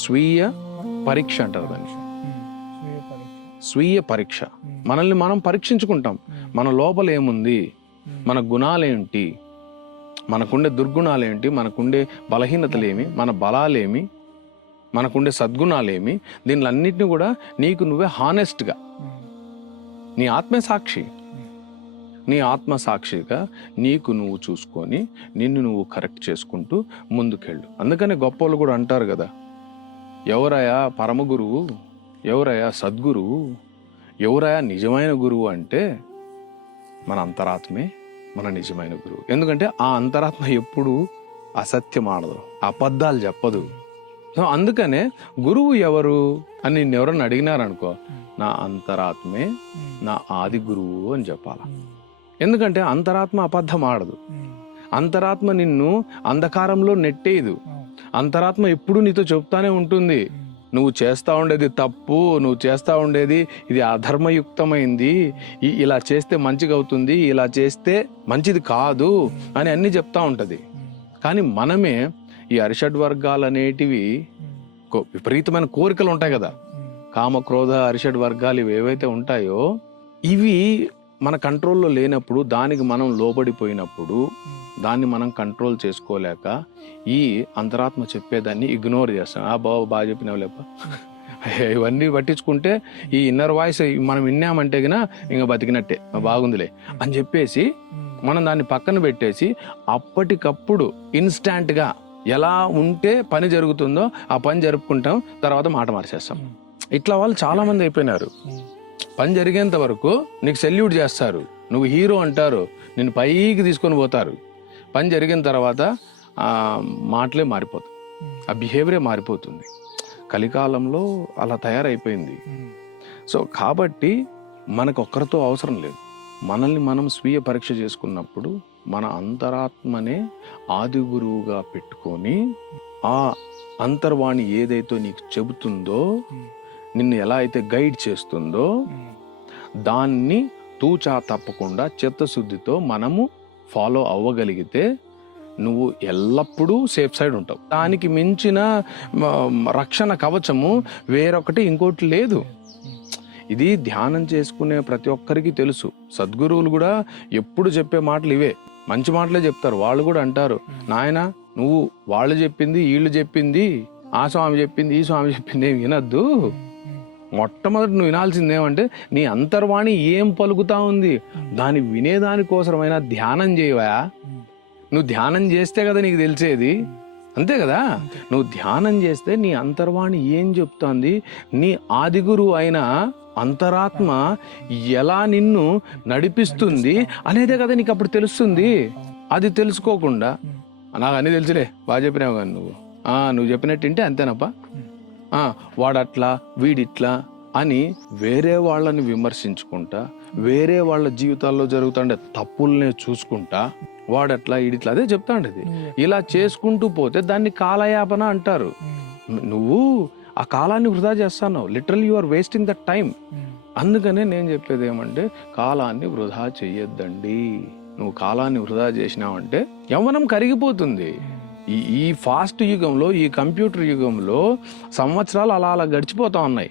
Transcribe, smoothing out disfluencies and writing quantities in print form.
స్వీయ పరీక్ష అంటారు దాన్ని. స్వీయ పరీక్ష. మనల్ని మనం పరీక్షించుకుంటాం. మన లోపల ఏముంది, మన గుణాలేంటి, మనకుండే దుర్గుణాలేంటి, మనకుండే బలహీనతలేమి, మన బలాలేమి, మనకుండే సద్గుణాలేమి, దీనిలన్నిటిని కూడా నీకు నువ్వే హానెస్ట్గా, నీ ఆత్మే సాక్షి, నీ ఆత్మ సాక్షిగా నీకు నువ్వు చూసుకొని నిన్ను నువ్వు కరెక్ట్ చేసుకుంటూ ముందుకెళ్ళు. అందుకనే గొప్పలు కూడా అంటారు కదా, ఎవరయా పరమ గురువు, ఎవరయా సద్గురువు, ఎవరయా నిజమైన గురువు అంటే మన అంతరాత్మే మన నిజమైన గురువు. ఎందుకంటే ఆ అంతరాత్మ ఎప్పుడు అసత్యం ఆడదు, అబద్ధాలు చెప్పదు. సో అందుకనే గురువు ఎవరు అని నిన్ను ఎవరన్నా అడిగినారనుకో, నా అంతరాత్మే నా ఆది గురువు అని చెప్పాల. ఎందుకంటే అంతరాత్మ అబద్ధం ఆడదు. అంతరాత్మ నిన్ను అంధకారంలో నెట్టేయదు. అంతరాత్మ ఎప్పుడు నీతో చెప్తానే ఉంటుంది, నువ్వు చేస్తా ఉండేది తప్పు, నువ్వు చేస్తా ఉండేది ఇది అధర్మయుక్తమైంది, ఇలా చేస్తే మంచిగా అవుతుంది, ఇలా చేస్తే మంచిది కాదు అని అన్ని చెప్తా ఉంటది. కానీ మనమే ఈ అరిషడ్ వర్గాలు అనేటివి విపరీతమైన కోరికలు ఉంటాయి కదా, కామ క్రోధ అరిషడ్ వర్గాలు ఇవి ఏవైతే ఉంటాయో ఇవి మన కంట్రోల్లో లేనప్పుడు, దానికి మనం లోబడిపోయినప్పుడు, దాన్ని మనం కంట్రోల్ చేసుకోలేక ఈ అంతరాత్మ చెప్పేదాన్ని ఇగ్నోర్ చేస్తాం. బాగా చెప్పినావు లేప, ఇవన్నీ పట్టించుకుంటే ఈ ఇన్నర్ వాయిస్ మనం విన్నామంటే గిన ఇంకా బతికినట్టే, బాగుందిలే అని చెప్పేసి మనం దాన్ని పక్కన పెట్టేసి అప్పటికప్పుడు ఇన్స్టాంట్గా ఎలా ఉంటే పని జరుగుతుందో ఆ పని జరుపుకుంటాం, తర్వాత మాట మార్చేస్తాం. ఇట్లా వాళ్ళు చాలా మంది అయిపోయినారు. పని జరిగేంత వరకు నీకు సెల్యూట్ చేస్తారు, నువ్వు హీరో అంటారు, నిన్ను పైకి తీసుకొని పోతారు. పని జరిగిన తర్వాత మాటలే మారిపోతాయి, ఆ బిహేవియరే మారిపోతుంది. కలికాలంలో అలా తయారైపోయింది. సో కాబట్టి మనకు ఒక్కరితో అవసరం లేదు. మనల్ని మనం స్వీయ పరీక్ష చేసుకున్నప్పుడు మన అంతరాత్మనే ఆది గురువుగా పెట్టుకొని ఆ అంతర్వాణి ఏదైతే నీకు చెబుతుందో, నిన్ను ఎలా అయితే గైడ్ చేస్తుందో దాన్ని తూచా తప్పకుండా చిత్తశుద్ధితో మనము ఫాలో అవ్వగలిగితే నువ్వు ఎల్లప్పుడూ సేఫ్ సైడ్ ఉంటావు. దానికి మించిన రక్షణ కవచము వేరొకటి ఇంకోటి లేదు. ఇది ధ్యానం చేసుకునే ప్రతి ఒక్కరికి తెలుసు. సద్గురువులు కూడా ఎప్పుడు చెప్పే మాటలు ఇవే, మంచి మాటలే చెప్తారు. వాళ్ళు కూడా అంటారు, నాయన నువ్వు వాళ్ళు చెప్పింది వీళ్ళు చెప్పింది, ఆ స్వామి చెప్పింది ఈ స్వామి చెప్పింది ఏమి వినద్దు. మొట్టమొదటి నువ్వు వినాల్సిందేమంటే నీ అంతర్వాణి ఏం పలుకుతా ఉంది, దాన్ని వినేదానికోసమైనా ధ్యానం చేయవా. నువ్వు ధ్యానం చేస్తే కదా నీకు తెలిసేది, అంతే కదా. నువ్వు ధ్యానం చేస్తే నీ అంతర్వాణి ఏం చెప్తోంది, నీ ఆది గురువు అయిన అంతరాత్మ ఎలా నిన్ను నడిపిస్తుంది అనేదే కదా నీకు అప్పుడు తెలుస్తుంది. అది తెలుసుకోకుండా నాకు అన్నీ తెలుసులే, బాగా చెప్పినావు కానీ నువ్వు చెప్పినట్టుంటే అంతేనప్ప, వాడట్లా వీడిట్లా అని వేరే వాళ్ళని విమర్శించుకుంటా, వేరే వాళ్ళ జీవితాల్లో జరుగుతుండే తప్పుల్నే చూసుకుంటా, వాడట్లా వీడిట్లా అదే చెప్తా ఉండేది. ఇలా చేసుకుంటూ పోతే దాన్ని కాలయాపన అంటారు. నువ్వు ఆ కాలాన్ని వృధా చేస్తాను, literal you are wasting the time. అందుకనే నేను చెప్పేది ఏమంటే కాలాన్ని వృధా చెయ్యొద్దండి. నువ్వు కాలాన్ని వృధా చేసినావంటే యవ్వనం కరిగిపోతుంది. ఈ ఫాస్ట్ యుగంలో, ఈ కంప్యూటర్ యుగంలో సంవత్సరాలు అలా అలా గడిచిపోతా ఉన్నాయి.